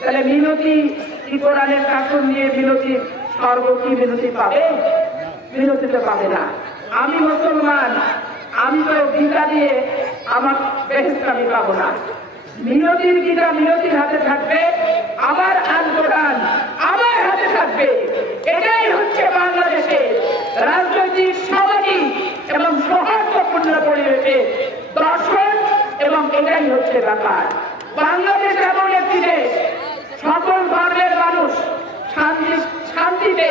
তাহলে মিনতি কোরআনের শাসন নিয়ে মিনতি স্বর্গ কি মিনতি পাবে? মিনতি তো পাবে না। আমি মুসলমান, আমি তো গীতা দিয়ে আমার বেহেশত আমি পাবো না। মিনতির গীতা মিনতির হাতে থাকবে, আমার আল কোরআন আমার হাতে থাকবে। এটাই হচ্ছে বাংলাদেশে রাজনৈতিক, সামাজিক এবং সৌহার্দ্যপূর্ণ পরিবেশে দর্শন, এবং এটাই হচ্ছে ব্যাপার। বাংলাদেশ এমন একটি দেশ, সকল ধর্মের মানুষ শান্তিতে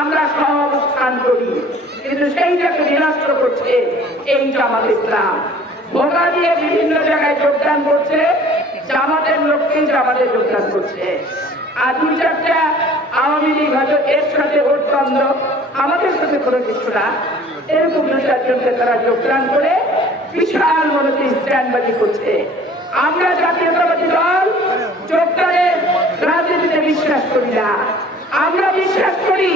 আমরা সহাবস্থান করি, কিন্তু সেইটাকে বিনষ্ট করছে এই জামাত ইসলাম। ভোগা দিয়ে বিভিন্ন জায়গায় যোগদান করছে, জামাতের লোককে জামাতে যোগদান করছে। আর দু চারটা আওয়ামী লীগ হয়তো এর সাথে ভোটবন্ধ, আমাদের সাথে কোনো কিছু না, এরকম দু চারজনকে তারা যোগদান করে বিশাল মনোযোগ স্ট্যান্ডবাজি করছে। আমরা জাতীয়তাবাদী দল যোগদানের রাজনীতিতে বিশ্বাস করি না। আমরা বিশ্বাস করি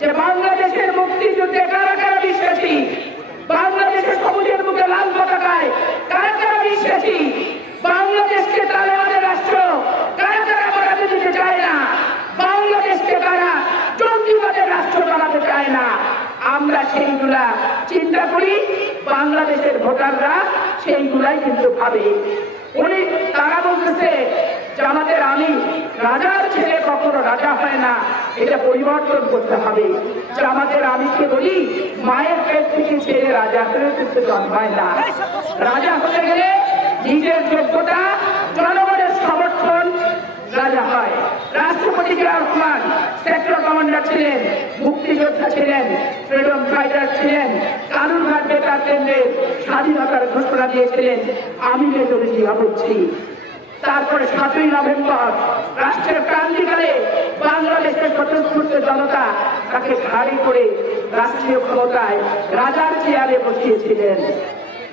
যে বাংলাদেশের মুক্তিযুদ্ধে কারা কারা বিশ্বাসী, বাংলাদেশের সবুজের মুখে লাল পতাকায় কারা কারা বিশ্বাসী, বাংলাদেশকে তালেবানের রাষ্ট্র কারা কারা বানাতে দিতে চায় না, বাংলাদেশকে কারা জঙ্গিবাদের রাষ্ট্র বানাতে চায় না। আমরা সেইগুলা চিন্তা করি, বাংলাদেশের ভোটাররা সেইগুলাই কিন্তু ভাবে। তারা বলতেছে যে আমাদের আমি রাজার ছেলে কখনো রাজা হয় না, এটা পরিবর্তন করতে হবে। যে আমাদের আমিকে বলি মায়ের পেট থেকে ছেলে রাজা হয়ে কিন্তু জন্মায় না। রাজা হতে গেলে নিজের যোগ্যতা, জনগণের সমর্থন রাজা হয়। রাষ্ট্রপতি জিয়াউর রহমান সেক্টর কমান্ডার ছিলেন, মুক্তিযোদ্ধা ছিলেন, ফ্রিডম ফাইটার ছিলেন, কালুরঘাট বেতার কেন্দ্রের স্বাধীনতার ঘোষণা দিয়েছিলেন। আমি মেজর জিয়া বলছি। তারপরে 7ই নভেম্বর রাষ্ট্রের ক্রান্তিকালে বাংলাদেশের স্বতঃস্ফূর্ত জনতা তাকে ঘাড়ি করে রাষ্ট্রীয় ক্ষমতায় রাজার চেয়ারে বসিয়েছিলেন।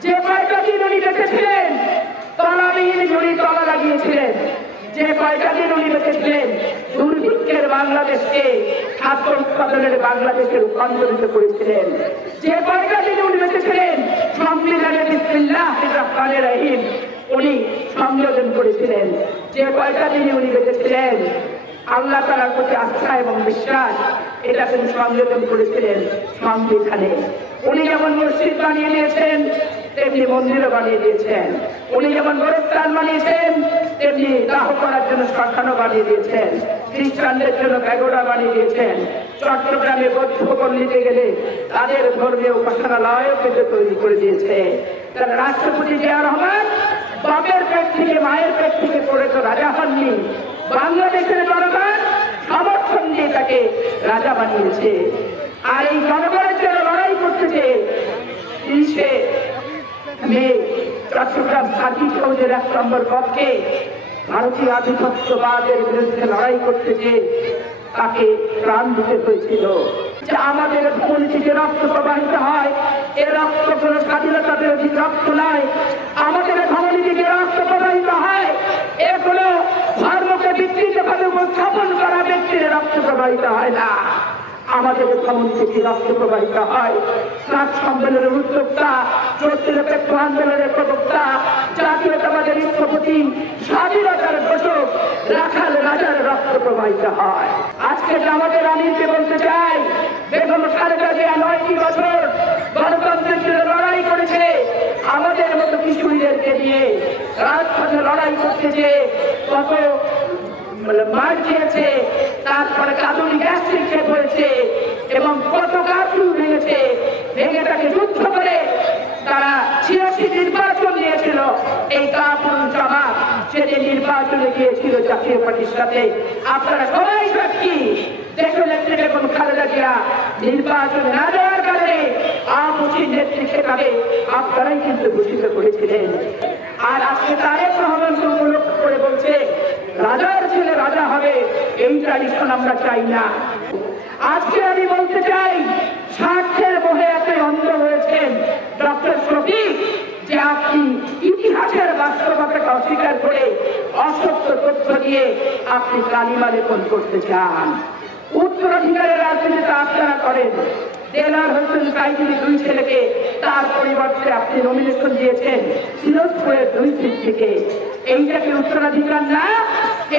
যে কয়টা দিন উনি বেঁচেছিলেন তলাবিহীন ঝুড়ি তলা লাগিয়েছিলেন। যে কয়টা দিন উনি বেঁচেছিলেন দুর্ভিক্ষের বাংলাদেশকে খাদ্য উৎপাদনের বাংলাদেশে রূপান্তরিত করেছিলেন। যে কয়টা দিন উনি বেঁচেছিলেন সংবিধানের বিসমিল্লাহির রহমানির রহিম উনি সংযোজন করেছিলেন। যে কয়টা দিনে উনি বেঁচেছিলেন আল্লাহ তাআলার প্রতি আস্থা এবং বিশ্বাস, এটা তিনি সংযোজন করেছিলেন সংবিধানে। উনি যেমন মসজিদ বানিয়ে দিয়েছেন তেমনি মন্দিরও বানিয়ে দিয়েছেন। উনি যেমন গোরস্থান বানিয়েছেন তেমনি দাহ করার জন্য শ্মশানও বানিয়ে দিয়েছেন। খ্রিস্টানদের জন্য প্যাগোডা বানিয়ে দিয়েছেন। চট্টগ্রামে বৌদ্ধ পল্লীতে গেলে তাদের ধর্মীয় উপাসনালয়ও কিন্তু তৈরি করে দিয়েছে। তারা রাষ্ট্রপতি জিয়াউর রহমান বাপের পেট থেকে মায়ের পেট থেকে পড়ে তো রাজা হননি, বাংলাদেশের জনগণ সমর্থন দিয়ে তাকে রাজা বানিয়েছে। আর এই জনগণের জন্য লড়াই করতেছে 30 মে চট্টগ্রাম সার্কিট হাউসের 1 নম্বর কক্ষে ভারতীয় আধিপত্যবাদের বিরুদ্ধে লড়াই করতেছে, তাকে প্রাণ দিতে হয়েছিল। যে আমাদের ধমনীতে যে রক্ত প্রবাহিত হয় এ রক্ত কোন স্বাধীনতা বিরোধী রক্ত নয়। আমাদের ধমনীতে যে রক্ত প্রবাহিত হয় এ কোন ধর্মকে বিকৃতভাবে উপস্থাপন করা ব্যক্তির রক্ত প্রবাহিত হয় না। আমাদের ধমনীতে যে রক্ত প্রবাহিত হয় সাত সম্মেলনের উদ্যোক্তা, নিরপেক্ষ আন্দোলনের প্রবক্তা, জাতীয়তাবাদের স্থপতি, স্বাধীনতার ঘোষক রাখাল রাজার রক্ত প্রবাহিত হয়। আজকে আমাদের আমিরকে বলতে চাই, বেগম খালেদা জিয়া 9টি বছর গণতন্ত্রের জন্য লড়াই করেছে। আমাদের মতো কিশোরীদেরকে নিয়ে রাজপথে লড়াই করতেছে, কত মার খেয়েছে, তারপরে কাঁদুনি গ্যাস্ট্রিক চেক হয়েছে এবং কত কার্ফিউ ভেঙেছে। ভেঙে তাকে যুদ্ধ করে তারা 86 নির্বাচন দিয়েছিল। এই কাপুরুষ জামাত সেদিন নির্বাচনে গিয়েছিল জাতীয় পার্টির সাথে। আপনারা সবাই সাক্ষী, দেশনেত্রী বেগম খালেদা জিয়া নির্বাচনে না যাওয়ার কারণে আওয়ামী নেতৃত্বে তাদের আপনারাই কিন্তু ঘোষিত করেছিলেন। আর আজকে তারেক রহমানকে উপলক্ষ করে বলছে রাজার ছেলে রাজা হবে, এই ট্র্যাডিশন আমরা চাই না। আজকে আমি বলতে চাই, স্বার্থের মোহে এত অন্ধ হয়েছেন ডক্টর শফিক যে আপনি ইতিহাসের বাস্তবতাকে অস্বীকার করে অসত্য তথ্য দিয়ে আপনি কালিমা লেপন করতে চান। উত্তরাধিকারের রাজনীতিতে আপনারা করেন। দেলার হোসেন কাইজুরি 2 ছেলেকে তার পরিবর্তে আপনি নমিনেশন দিয়েছেন সিরোজপুরের 2 সিট থেকে। এইটা কি উত্তরাধিকার না?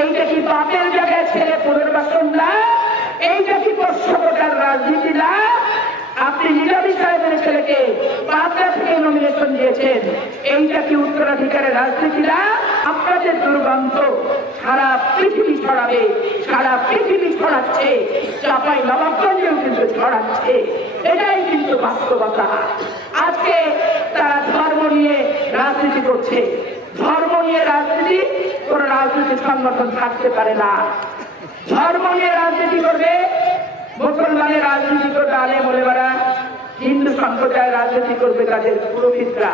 এইটা কি বাপের জায়গায় ছেলে পুনর্বাসন না? এইটা কি পশ্চিমবঙ্গের রাজনীতি না? আপনি নিজামী সাহেবের ছেলেকে পাবনা থেকে নমিনেশন দিয়েছেন, এইটা কি উত্তরাধিকারের রাজনীতি না? আপনাদের দুর্গন্ধ সারা পৃথিবী ছড়াবে, সারা পৃথিবী ছড়াচ্ছে, চাপাই নবাবগঞ্জেও কিন্তু ছড়াচ্ছে। এটাই কিন্তু বাস্তবতা। আজকে তারা ধর্ম নিয়ে রাজনীতি করছে। ধর্ম নিয়ে রাজনীতি কোন রাজনৈতিক সংগঠন থাকতে পারে না। ধর্ম নিয়ে রাজনীতি করবে, মুসলমানের রাজনীতি করবে আলেম ওলেমারা, হিন্দু সম্প্রদায়ের রাজনীতি করবে তাদের পুরোহিতরা,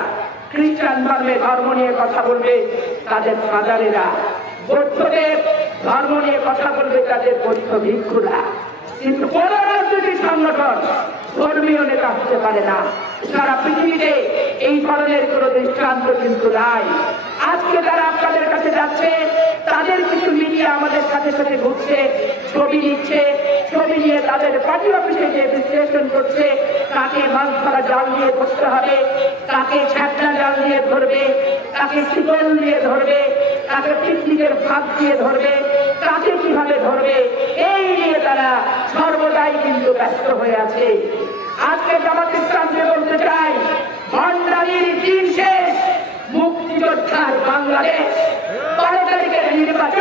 খ্রিস্টান ধর্মের ধর্ম নিয়ে কথা বলবে তাদের ফাদারেরা, বৌদ্ধদের ধর্ম নিয়ে কথা বলবে তাদের বৌদ্ধ ভিক্ষুরা। কিন্তু কোন রাজনৈতিক সংগঠন ধর্মীয় নেতা হতে পারে না। সারা পৃথিবীতে এই ধরনের কোন দৃষ্টান্ত কিন্তু নাই। আজকে যারা আপনাদের কাছে যাচ্ছে, তাদের কিছু মিডিয়া আমাদের সাথে সাথে ঘুরছে, ছবি নিচ্ছে, ছবি নিয়ে তাদের পার্টি অফিসে গিয়ে বিশ্লেষণ করছে, কাকে মাছ ধরা জাল দিয়ে ধরতে হবে, কাকে ছ্যাঁকড়া জাল দিয়ে ধরবে, কাকে শিকল দিয়ে ধরবে, কাকে পিকনিকের ভাত দিয়ে ধরবে, কাকে কিভাবে ধরবে, এই নিয়ে তারা সর্বদাই কিন্তু ব্যস্ত হয়ে আছে। আজকে জামাত ইসলামকে বলতে চাই, ভণ্ডামির দিন শেষ, মুক্তিযোদ্ধার বাংলাদেশ। 12 তারিখের নির্বাচন